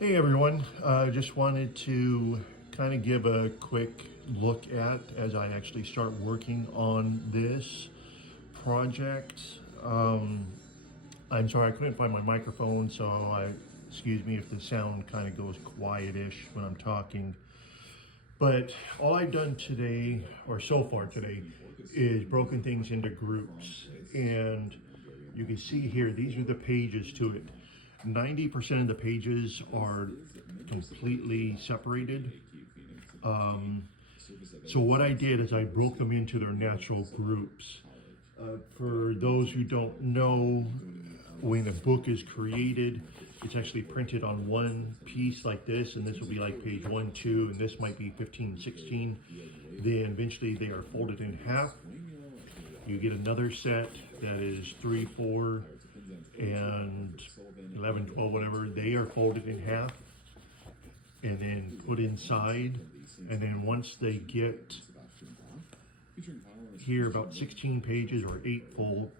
Hey everyone, just wanted to kind of give a quick look at as I actually start working on this project. I'm sorry I couldn't find my microphone, so excuse me if the sound kind of goes quietish when I'm talking. But all I've done today, or so far today, is broken things into groups. And you can see here, these are the pages to it. 90% of the pages are completely separated. So what I did is I broke them into their natural groups. For those who don't know, when a book is created, it's actually printed on one piece like this, and this will be like page 1, 2, and this might be 15, 16. Then eventually they are folded in half. You get another set that is 3, 4, and 11, 12, whatever. They are folded in half and then put inside. And then once they get here about 16 pages or 8 full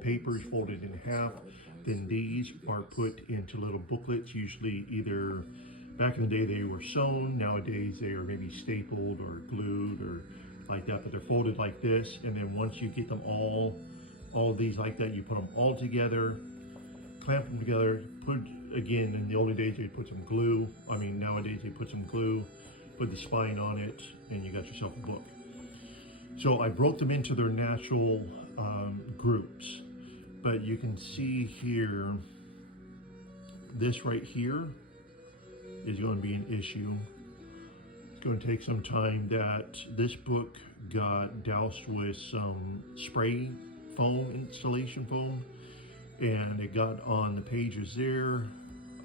papers folded in half, then these are put into little booklets, usually either back in the day they were sewn, nowadays they are maybe stapled or glued or like that, but they're folded like this. And then once you get them all these like that, you put them all together, clamp them together, put, again, in the olden days they put some glue, nowadays they put some glue, put the spine on it, and you got yourself a book. So I broke them into their natural groups, but you can see here, this right here is going to be an issue. It's going to take some time. That this book got doused with some spray foam, installation foam, and it got on the pages there,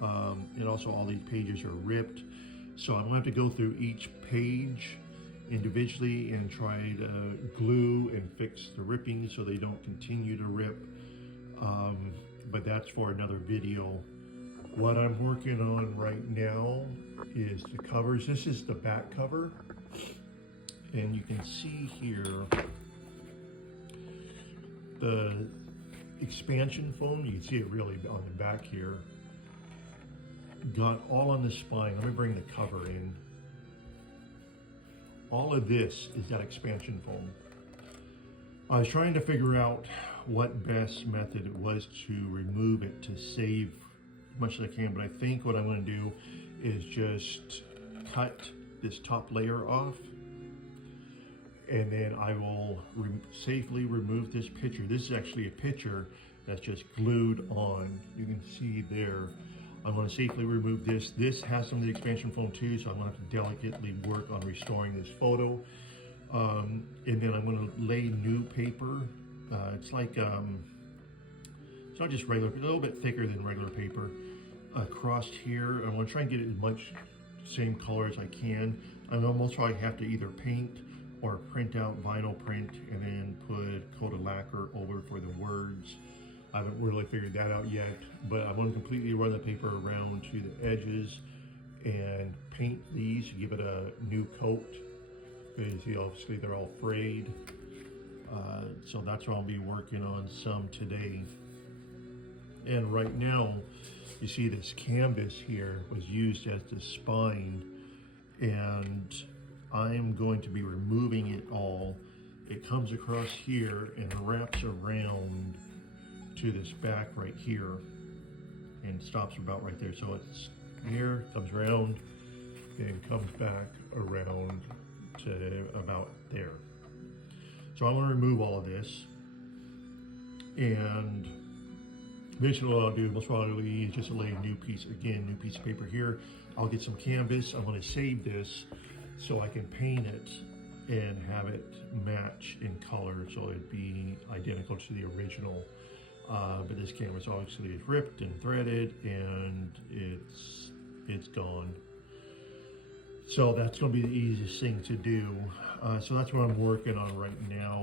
and also all these pages are ripped. So I'm gonna have to go through each page individually and try to glue and fix the ripping so they don't continue to rip, but that's for another video. What I'm working on right now is the covers. This is the back cover, and you can see here the expansion foam. You can see it really on the back here. Got all on the spine. Let me bring the cover in. All of this is that expansion foam. I was trying to figure out what best method it was to remove it to save as much as I can, but I think what I'm going to do is just cut this top layer off, and then I will safely remove this picture. This is actually a picture that's just glued on. You can see there. I'm going to safely remove this. This has some of the expansion foam too, so I'm going to have to delicately work on restoring this photo. And then I'm going to lay new paper. It's like, it's not just regular, but a little bit thicker than regular paper across here. I want to try and get it as much same color as I can. I'm almost probably have to either paint or print out vinyl print and then put a coat of lacquer over for the words. I haven't really figured that out yet, but I want to completely run the paper around to the edges and paint these, give it a new coat. You see, obviously they're all frayed. So that's what I'll be working on some today. And right now, you see this canvas here was used as the spine, and I'm going to be removing it all. It comes across here and wraps around to this back right here and stops about right there. So it's here, comes around, and comes back around to about there. So I'm going to remove all of this, and eventually what I'll do most probably is just lay a new piece of paper here. I'll get some canvas. I'm going to save this so I can paint it and have it match in color so it'd be identical to the original. But this canvas obviously is ripped and threaded, and it's gone. So that's going to be the easiest thing to do. So that's what I'm working on right now.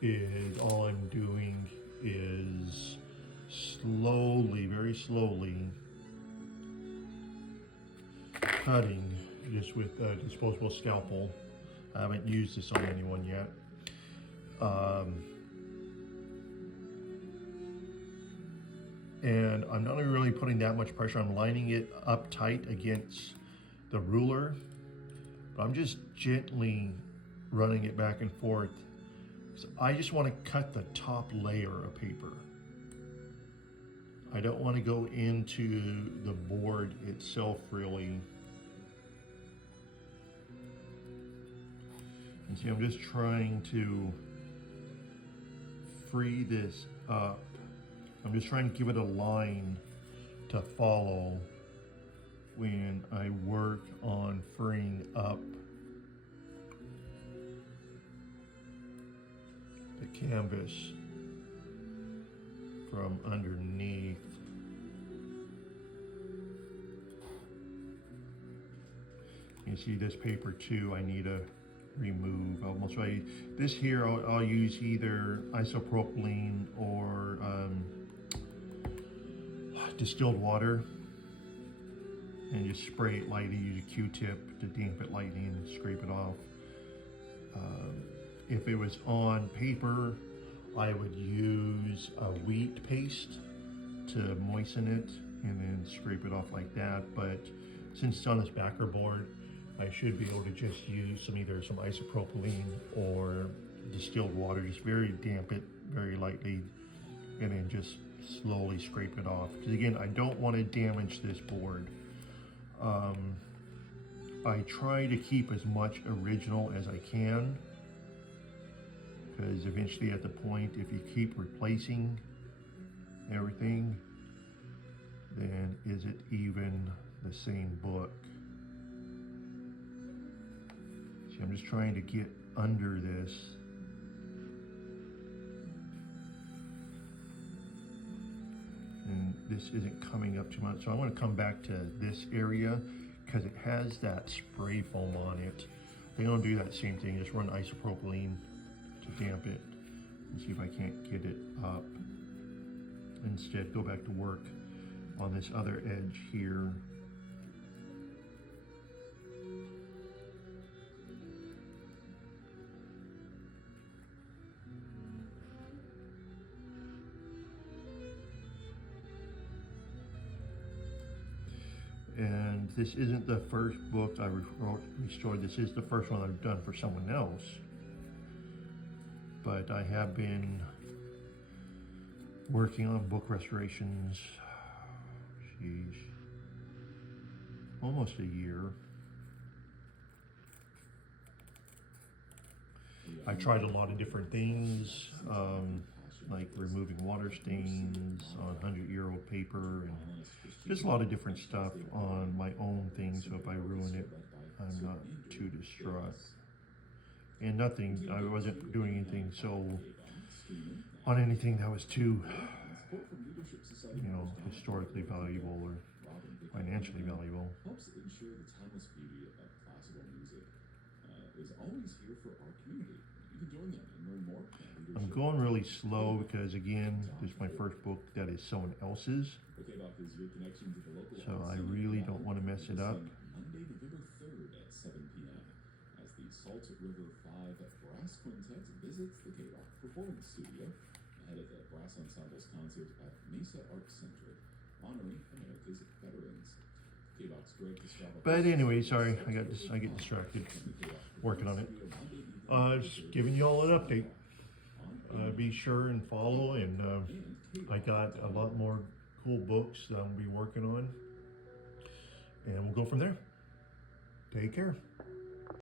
Is all I'm doing is slowly, very slowly, cutting just with a disposable scalpel. I haven't used this on anyone yet. And I'm not really putting that much pressure. I'm lining it up tight against the ruler, but I'm just gently running it back and forth. So I just want to cut the top layer of paper. I don't want to go into the board itself really. And see, I'm just trying to free this up. I'm just trying to give it a line to follow when I work on freeing up the canvas from underneath. You see this paper too, I need to remove. Almost right. This here I'll use either isopropylene or distilled water, and just spray it lightly. Use a Q-tip to damp it lightly and scrape it off. If it was on paper, I would use a wheat paste to moisten it and then scrape it off like that. But since it's on this backer board, I should be able to just use either some isopropylene or distilled water, just very damp it very lightly, and then just slowly scrape it off. Because again, I don't want to damage this board. I try to keep as much original as I can, because eventually at the point, if you keep replacing everything, then is it even the same book? See, I'm just trying to get under this. And this isn't coming up too much. So I want to come back to this area because it has that spray foam on it. I think I'll do that same thing, just run isopropylene to damp it and see if I can't get it up. Instead, go back to work on this other edge here. And this isn't the first book I restored. This is the first one I've done for someone else. But I have been working on book restorations, geez, almost a year. I tried a lot of different things, like removing water stains on 100-year-old paper, and just a lot of different stuff on my own thing, so if I ruin it, I'm not too distraught. And nothing, I wasn't doing anything on anything that was too, historically valuable or financially valuable. Helps ensure the timeless beauty of classical music is always here for our community. You can join them and learn more. I'm going really slow because, again, this is my first book that is someone else's. So I really don't want to mess it up. Monday, November 3rd at 7 p.m. as the Salt River 5 Brass Quintet visits the K-Rock Performance Studio ahead of the Brass Ensemble's concert at Mesa Arts Center, honoring America's veterans. But anyway, sorry, I get distracted working on it. Just giving you all an update. Be sure and follow, and I got a lot more cool books that I'll be working on, and we'll go from there. Take care.